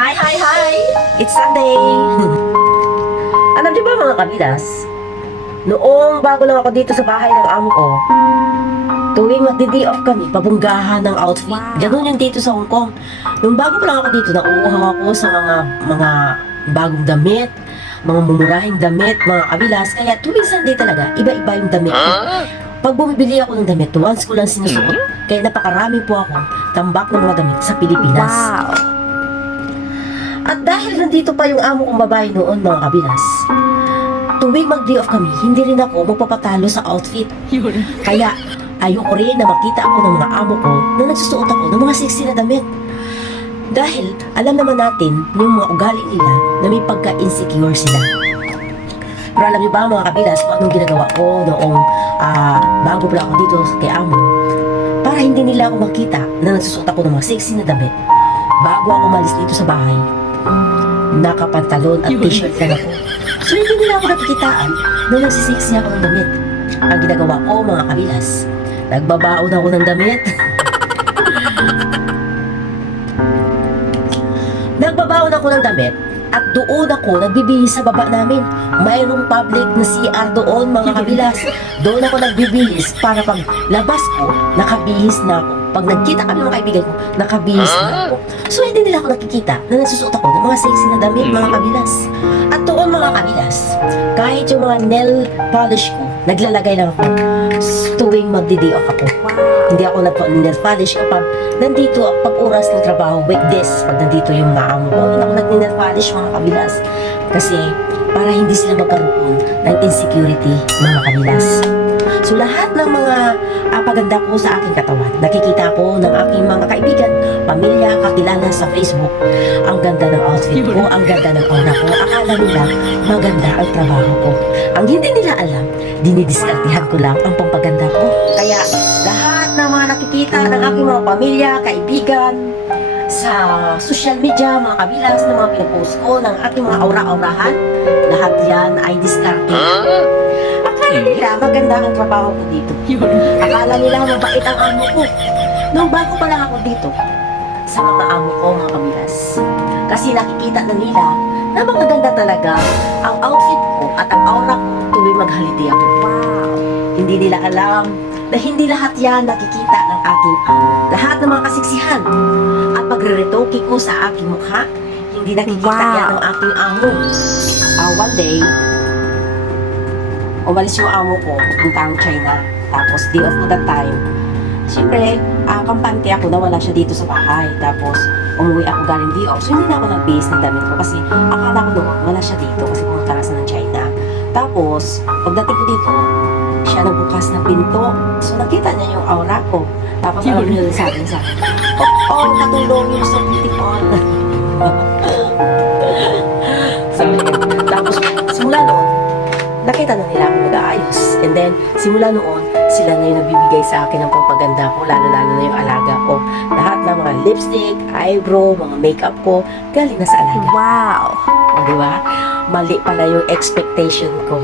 Hi, hi, hi! It's Sunday! Alam niyo ba mga kabilas, noong bago lang ako dito sa bahay ng amo ko, tuwing magdi-day off kami, pabunggahan ng outfit. Ganun yung dito sa Hong Kong. Nung bago pa lang ako dito, nakuha ako sa mga bagong damit, mga mumurahing damit, mga kabilas. Kaya tuwing Sunday talaga, iba-iba yung damit ko. Pag bumibili ako ng damit, once ko lang sinusuot. Kaya napakarami po ako tambak ng mga damit sa Pilipinas. Wow! At dahil nandito pa yung amo kong babae noon, mga kabilas, tuwing mag-day off kami, hindi rin ako magpapatalo sa outfit. Kaya ayoko rin na makita ako ng mga amo ko na nagsusuot ako ng mga sexy na damit. Dahil alam naman natin yung mga ugali nila na may pagka-insecure sila. Pero alam niyo ba mga kabilas kung anong ginagawa ko noong bago pa ako dito kay amo, para hindi nila ako makita na nagsusuot ako ng mga sexy na damit. Bago ako malis dito sa bahay, nakapantalon at t-shirt lang ako. So hindi nila ako nakikitaan na nagsisexy ako ng damit. Ang ginagawa ko mga kabilas, nagbabaon ako ng damit. Nagbabaon ako ng damit at doon ako nagbibihis sa baba namin. Mayroong public na CR doon mga kabilas. Doon ako nagbibihis para pag labas ko, nakabihis na ako. Pag nagkita kami mga kaibigan ko, nakabihis na ako. So hindi nila ako nakikita na nagsusuot ako ng mga sexy na damit mga kabilas. At doon mga kabilas, kahit yung mga nail polish ko, naglalagay lang ako tuwing magdi-day off ako. Hindi ako nag-nail polish kapag nandito ako pag oras ng trabaho, weekdays, pag nandito yung mga amo ko, hindi ako nag-nail polish mga kabilas. Kasi para hindi sila magkaroon ng insecurity mga kabilas. So lahat ng mga paganda ko sa aking katawan, nakikita ko ng aking mga kaibigan, pamilya, kakilala sa Facebook. Ang ganda ng outfit ko, ang ganda ng aura ko. Akala nila maganda ang trabaho ko. Ang hindi nila alam, dinidiskartihan ko lang ang pampaganda ko. Kaya lahat ng mga nakikita ng aking mga pamilya, kaibigan, sa social media, mga kabilas na mga pinapost ko ng aking mga aura-aurahan, lahat yan ay diskarte. Akala nila maganda ang trabaho ko dito. Akala nila mabait ang amo ko. Nung bago pa lang ako dito, sa mga amo ko, mga kabilas. Kasi nakikita na nila na magaganda talaga ang outfit ko at ang aura ko tuwing maghaliday ako. Wow! Hindi nila alam na hindi lahat yan nakikita ng aking amo. Lahat ng mga kasiksihan at pagre-retoke ko sa aking mukha, hindi nakikita yan ng aking amo. One day, umalis yung amo ko, pupuntang China. Tapos, day off ko that time. Siyempre, kampante ako na wala siya dito sa bahay. Tapos, umuwi ako galing day off. So, hindi na ako nag-base ng damit ko kasi akala ko noon wala siya dito kasi pumunta na ng China. Tapos, pagdating ko dito, siya nagbukas ng pinto. So, nakita niya yung aura ko. Tapos, alam niyo yung sabi sa akin, katulong yung so beautiful. Sabi niya. Tapos, simula noon, nakita na nila akong nag-aayos. And then, simula noon, sila na yung nagbibigay sa akin ng pampaganda ko, lalo-lalo na yung alaga ko. Lahat ng mga lipstick, eyebrow, mga makeup ko, galing na sa alaga. Wow! O, diba? Mali pala yung expectation ko.